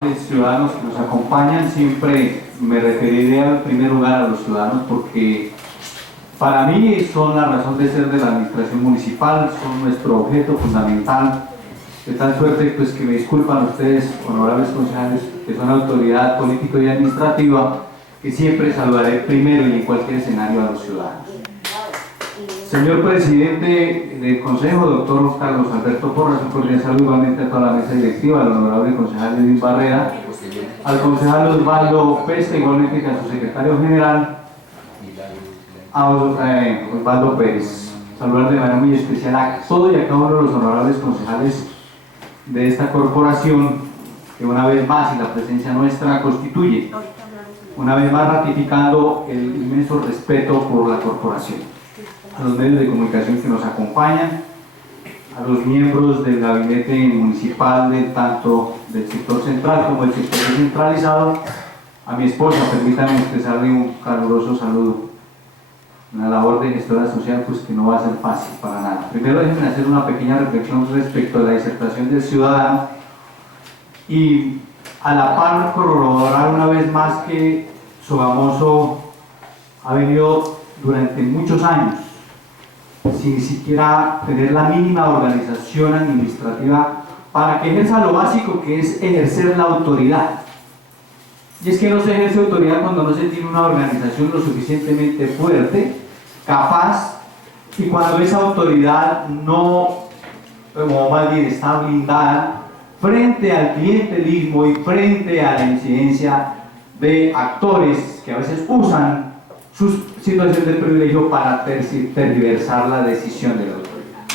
Ciudadanos que nos acompañan, siempre me referiré en primer lugar a los ciudadanos porque para mí son la razón de ser de la administración municipal, son nuestro objeto fundamental, de tal suerte pues que me disculpan ustedes, honorables concejales, que son autoridad política y administrativa, que siempre saludaré primero y en cualquier escenario a los ciudadanos. Señor presidente del Consejo, doctor Carlos Alberto Porras, un cordial saludo igualmente a toda la mesa directiva, al honorable concejal Edwin Barrera, al concejal Osvaldo Pesca, igualmente que a su secretario general, a Osvaldo Pérez. Saludar de manera muy especial a todos y a cada uno de los honorables concejales de esta corporación, que una vez más, y la presencia nuestra constituye, una vez más ratificando el inmenso respeto por la corporación. A los medios de comunicación que nos acompañan, a los miembros del gabinete municipal, tanto del sector central como del sector descentralizado, a mi esposa, permítanme expresarle un caluroso saludo. Una labor de gestora social pues que no va a ser fácil para nada. Primero déjenme hacer una pequeña reflexión respecto a la disertación del ciudadano y a la par corroborar una vez más que Sogamoso ha venido durante muchos años sin siquiera tener la mínima organización administrativa para que ejerza lo básico, que es ejercer la autoridad. Y es que no se ejerce autoridad cuando no se tiene una organización lo suficientemente fuerte, capaz, y cuando esa autoridad no, o más bien está blindada frente al clientelismo y frente a la incidencia de actores que a veces usan su situación de privilegio para tergiversar la decisión de la autoridad.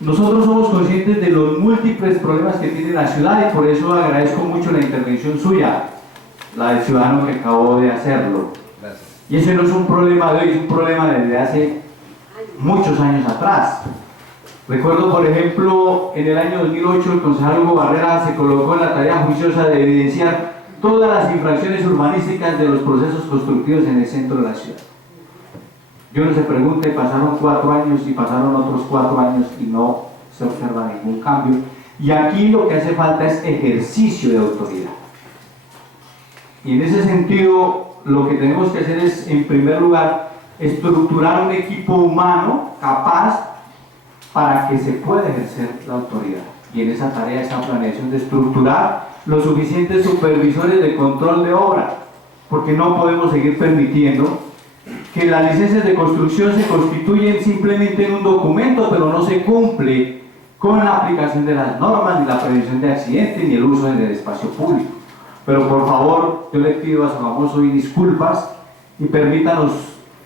Nosotros somos conscientes de los múltiples problemas que tiene la ciudad y por eso agradezco mucho la intervención suya, la del ciudadano que acabó de hacerlo. Gracias. Y ese no es un problema de hoy, es un problema desde hace muchos años atrás. Recuerdo, por ejemplo, en el año 2008 el concejal Hugo Barrera se colocó en la tarea juiciosa de evidenciar todas las infracciones urbanísticas de los procesos constructivos en el centro de la ciudad. Yo no se pregunte, pasaron 4 años y pasaron otros 4 años y no se observa ningún cambio. Y aquí lo que hace falta es ejercicio de autoridad. Y en ese sentido, lo que tenemos que hacer es, en primer lugar, estructurar un equipo humano capaz para que se pueda ejercer la autoridad. Y en esa tarea, esa planeación de estructurar los suficientes supervisores de control de obra, porque no podemos seguir permitiendo que las licencias de construcción se constituyen simplemente en un documento, pero no se cumple con la aplicación de las normas, ni la prevención de accidentes, ni el uso del espacio público. Pero por favor, yo le pido a Sogamoso hoy disculpas y permítanos,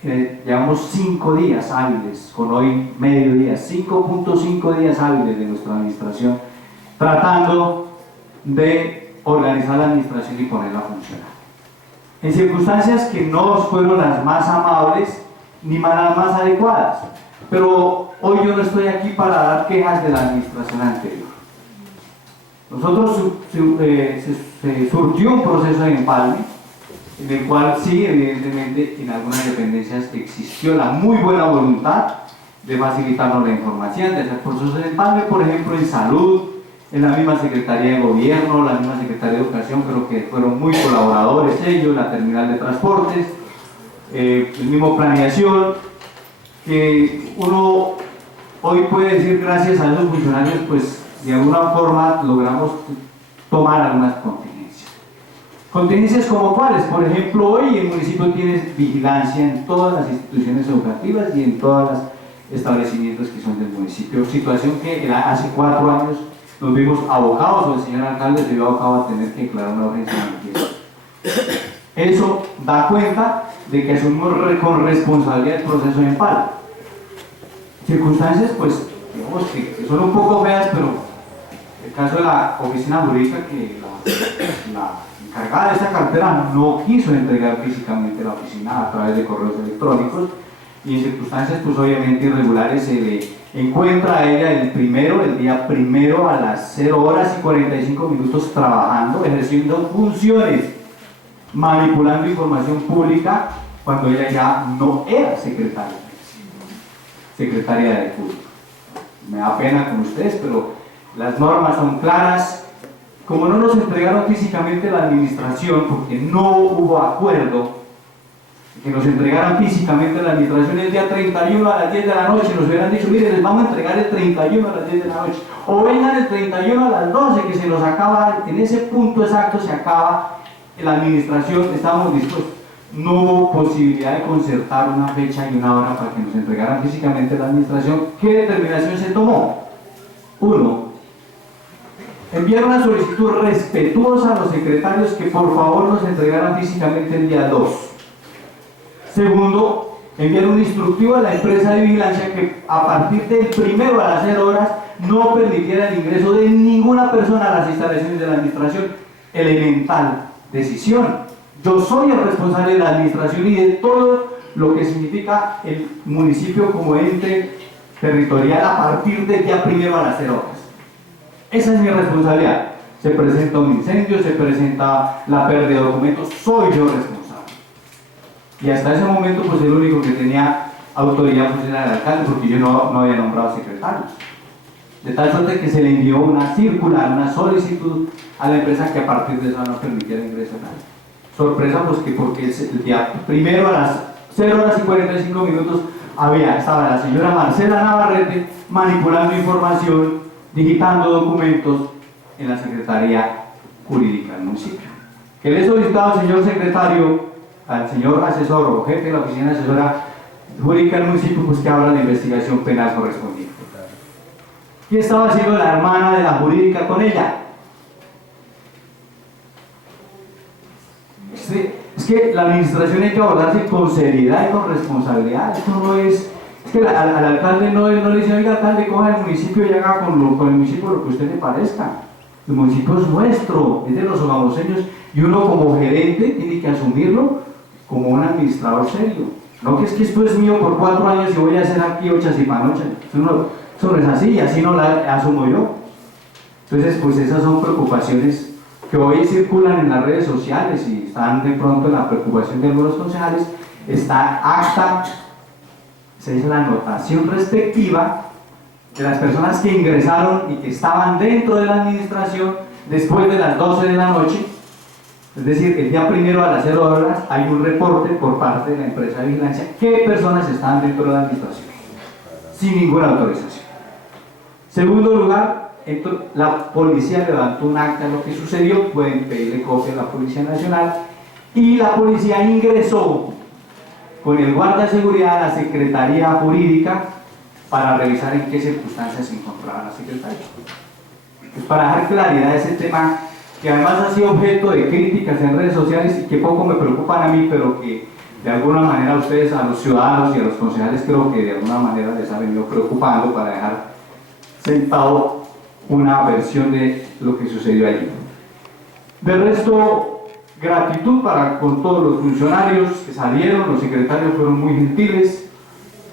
llevamos 5 días hábiles, con hoy mediodía, 5.5 días hábiles de nuestra administración, tratando de organizar la administración y ponerla a funcionar. En circunstancias que no fueron las más amables ni las más adecuadas, pero hoy yo no estoy aquí para dar quejas de la administración anterior. Nosotros se surgió un proceso de empalme en el cual sí, evidentemente, en algunas dependencias existió la muy buena voluntad de facilitarnos la información, de hacer procesos de empalme, por ejemplo en salud, en la misma Secretaría de Gobierno, la misma Secretaría de Educación, creo que fueron muy colaboradores ellos, la terminal de transportes, el mismo planeación, que uno hoy puede decir gracias a esos funcionarios, pues de alguna forma logramos tomar algunas contingencias. Contingencias como cuáles, por ejemplo, hoy el municipio tiene vigilancia en todas las instituciones educativas y en todos los establecimientos que son del municipio, situación que hace 4 años nos vimos abocados, o el señor alcalde se vio abocado a tener que declarar una urgencia de manifiesto. Eso da cuenta de que asumimos con responsabilidad el proceso de empalme. Circunstancias, pues, digamos que son un poco feas, pero el caso de la oficina jurídica, que la encargada de esta cartera no quiso entregar físicamente la oficina a través de correos electrónicos, y en circunstancias, pues, obviamente irregulares, se le encuentra a ella el día primero a las 0 horas y 45 minutos trabajando, ejerciendo funciones, manipulando información pública cuando ella ya no era secretaria de público. Me da pena con ustedes, pero las normas son claras, como no nos entregaron físicamente la administración, porque no hubo acuerdo, que nos entregaran físicamente la administración el día 31 a las 10 de la noche, nos hubieran dicho, mire, les vamos a entregar el 31 a las 10 de la noche, o vengan el 31 a las 12, que se nos acaba, en ese punto exacto se acaba la administración, estábamos dispuestos. No hubo posibilidad de concertar una fecha y una hora para que nos entregaran físicamente la administración. ¿Qué determinación se tomó? Uno, enviar una solicitud respetuosa a los secretarios que por favor nos entregaran físicamente el día 2. Segundo, enviar un instructivo a la empresa de vigilancia que a partir del 1 a las 0 horas no permitiera el ingreso de ninguna persona a las instalaciones de la administración. Elemental decisión. Yo soy el responsable de la administración y de todo lo que significa el municipio como ente territorial a partir del día 1 a las 0 horas. Esa es mi responsabilidad. Se presenta un incendio, se presenta la pérdida de documentos, soy yo responsable. Y hasta ese momento, pues el único que tenía autoridad pues era el alcalde, porque yo no había nombrado secretarios. De tal suerte que se le envió una circular, una solicitud a la empresa que a partir de eso no permitiera ingreso a nadie. Sorpresa, pues que porque el día 1 a las 0 horas y 45 minutos estaba la señora Marcela Navarrete manipulando información, digitando documentos en la Secretaría Jurídica del municipio. ¿Qué le he solicitado al señor secretario, al señor asesor o jefe de la oficina asesora jurídica del municipio, pues que habla de investigación penal correspondiente? ¿Qué estaba haciendo la hermana de la jurídica con ella? Es que la administración hay que abordarse con seriedad y con responsabilidad. Esto no es que al alcalde no le dice, oiga alcalde, coja el municipio y haga con el municipio lo que a usted le parezca. El municipio es nuestro, es de los sogamoseños, y uno como gerente tiene que asumirlo como un administrador serio. No que es que esto es mío por 4 años y voy a hacer aquí ochas y panochas. Eso no es así, y así no la asumo yo. Entonces, pues esas son preocupaciones que hoy circulan en las redes sociales y están de pronto en la preocupación de algunos concejales. Está acta, se dice la anotación respectiva de las personas que ingresaron y que estaban dentro de la administración después de las 12 de la noche. Es decir, el día 1 a las 0 horas hay un reporte por parte de la empresa de vigilancia qué personas están dentro de la administración sin ninguna autorización. Segundo lugar, la policía levantó un acta de lo que sucedió, pueden pedirle copia a la Policía Nacional, y la policía ingresó con el guarda de seguridad a la Secretaría Jurídica para revisar en qué circunstancias se encontraba la secretaria. Pues para dejar claridad a ese tema, que además ha sido objeto de críticas en redes sociales y que poco me preocupan a mí, pero que de alguna manera a ustedes, a los ciudadanos y a los concejales, creo que de alguna manera les ha venido preocupando, para dejar sentado una versión de lo que sucedió allí. De resto, gratitud con todos los funcionarios que salieron, los secretarios fueron muy gentiles.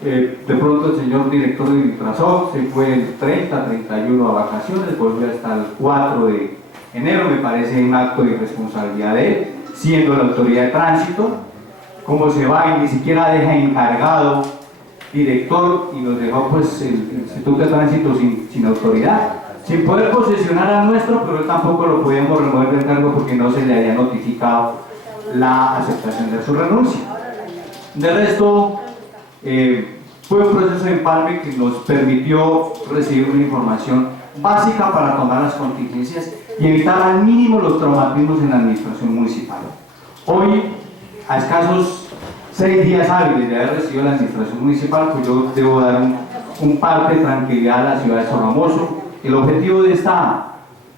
De pronto el señor director de Vitrasol se fue el 31 a vacaciones, volvió hasta el 4 de enero, me parece un acto de irresponsabilidad de él, siendo la autoridad de tránsito. Cómo se va y ni siquiera deja encargado director, y nos dejó pues el Instituto de Tránsito sin autoridad, sin poder posesionar al nuestro, pero tampoco lo podíamos remover del cargo porque no se le había notificado la aceptación de su renuncia. De resto, fue un proceso de empalme que nos permitió recibir una información básica para tomar las contingencias y evitar al mínimo los traumatismos en la administración municipal. Hoy, a escasos 6 días hábiles de haber recibido la administración municipal, pues yo debo dar un parte de tranquilidad a la ciudad de Sogamoso. El objetivo de esta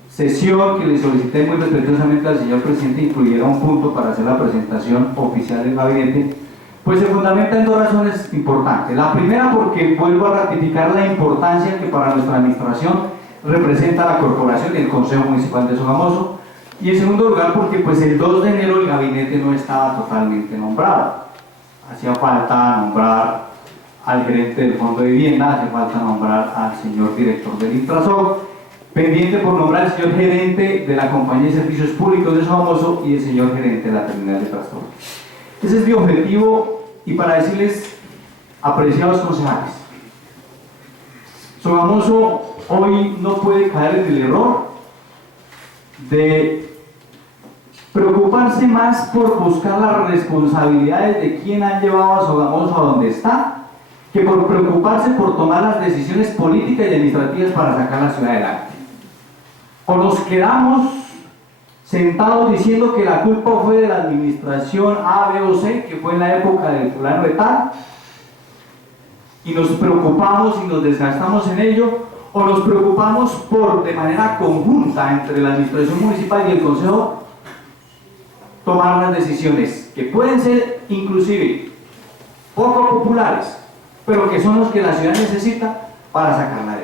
sesión, que le solicité muy respetuosamente al señor presidente, incluyera un punto para hacer la presentación oficial del gabinete, pues se fundamenta en 2 razones importantes. La primera, porque vuelvo a ratificar la importancia que para nuestra administración representa la corporación y el Consejo Municipal de Sogamoso, y en segundo lugar porque pues el 2 de enero el gabinete no estaba totalmente nombrado. Hacía falta nombrar al gerente del Fondo de Vivienda, hacía falta nombrar al señor director del Intrasog, pendiente por nombrar al señor gerente de la Compañía de Servicios Públicos de Sogamoso y el señor gerente de la Terminal de Transporte. Ese es mi objetivo, y para decirles, apreciados concejales, Sogamoso hoy no puede caer en el error de preocuparse más por buscar las responsabilidades de quién han llevado a Sogamoso a donde está, que por preocuparse por tomar las decisiones políticas y administrativas para sacar la ciudad adelante. O nos quedamos sentados diciendo que la culpa fue de la administración A, B o C, que fue en la época del fulano de tal, y nos preocupamos y nos desgastamos en ello, o nos preocupamos por, de manera conjunta entre la administración municipal y el consejo, tomar las decisiones que pueden ser inclusive poco populares, pero que son los que la ciudad necesita para sacarla